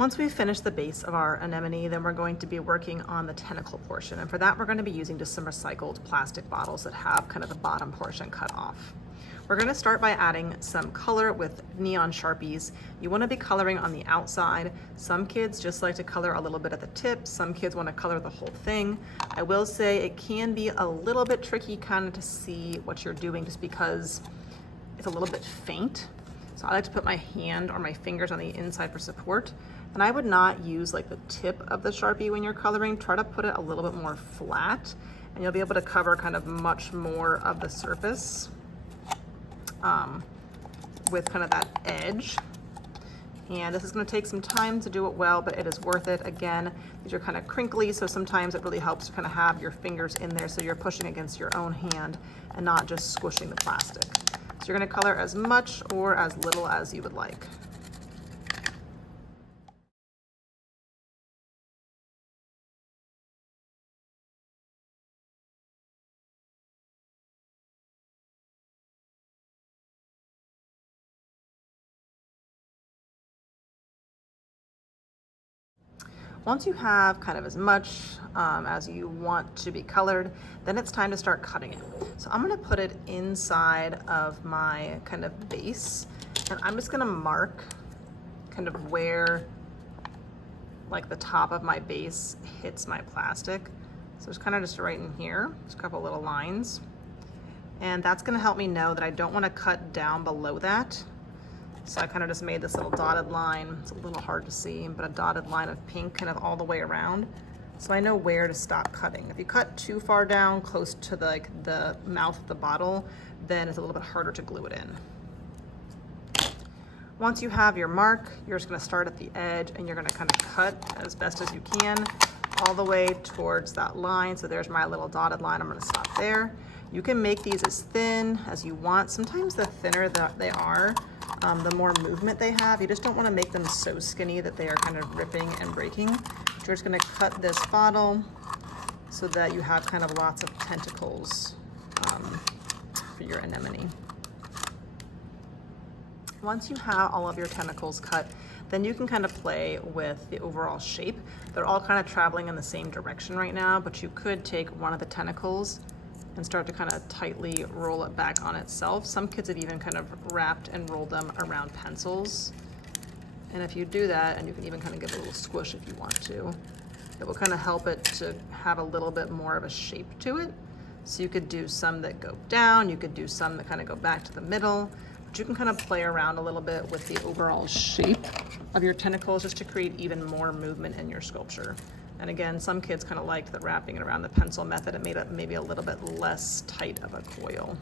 Once we've finished the base of our anemone, then we're going to be working on the tentacle portion. And for that, we're going to be using just some recycled plastic bottles that have kind of the bottom portion cut off. We're going to start by adding some color with neon Sharpies. You want to be coloring on the outside. Some kids just like to color a little bit at the tip. Some kids want to color the whole thing. I will say it can be a little bit tricky kind of to see what you're doing just because it's a little bit faint. So I like to put my hand or my fingers on the inside for support. And I would not use like the tip of the Sharpie when you're coloring. Try to put it a little bit more flat and you'll be able to cover kind of much more of the surface with kind of that edge. And this is going to take some time to do it well, but it is worth it. Again, these are kind of crinkly, so sometimes it really helps to kind of have your fingers in there so you're pushing against your own hand and not just squishing the plastic. So you're going to color as much or as little as you would like. Once you have kind of as much as you want to be colored, then it's time to start cutting it. So I'm gonna put it inside of my kind of base, and I'm just gonna mark kind of where like the top of my base hits my plastic. So it's kind of just right in here, just a couple little lines. And that's gonna help me know that I don't wanna cut down below that. So I kind of just made this little dotted line. It's a little hard to see, but a dotted line of pink kind of all the way around. So I know where to stop cutting. If you cut too far down, close to the mouth of the bottle, then it's a little bit harder to glue it in. Once you have your mark, you're just gonna start at the edge and you're gonna kind of cut as best as you can all the way towards that line. So there's my little dotted line. I'm gonna stop there. You can make these as thin as you want. Sometimes the thinner that they are, the more movement they have. You just don't want to make them so skinny that they are kind of ripping and breaking. But you're just going to cut this bottle so that you have kind of lots of tentacles for your anemone. Once you have all of your tentacles cut, then you can kind of play with the overall shape. They're all kind of traveling in the same direction right now, but you could take one of the tentacles and start to kind of tightly roll it back on itself. Some kids have even kind of wrapped and rolled them around pencils. And if you do that, and you can even kind of give it a little squish if you want to, it will kind of help it to have a little bit more of a shape to it. So you could do some that go down, you could do some that kind of go back to the middle, but you can kind of play around a little bit with the overall shape of your tentacles just to create even more movement in your sculpture. And again, some kids kind of liked the wrapping it around the pencil method. It made it maybe a little bit less tight of a coil.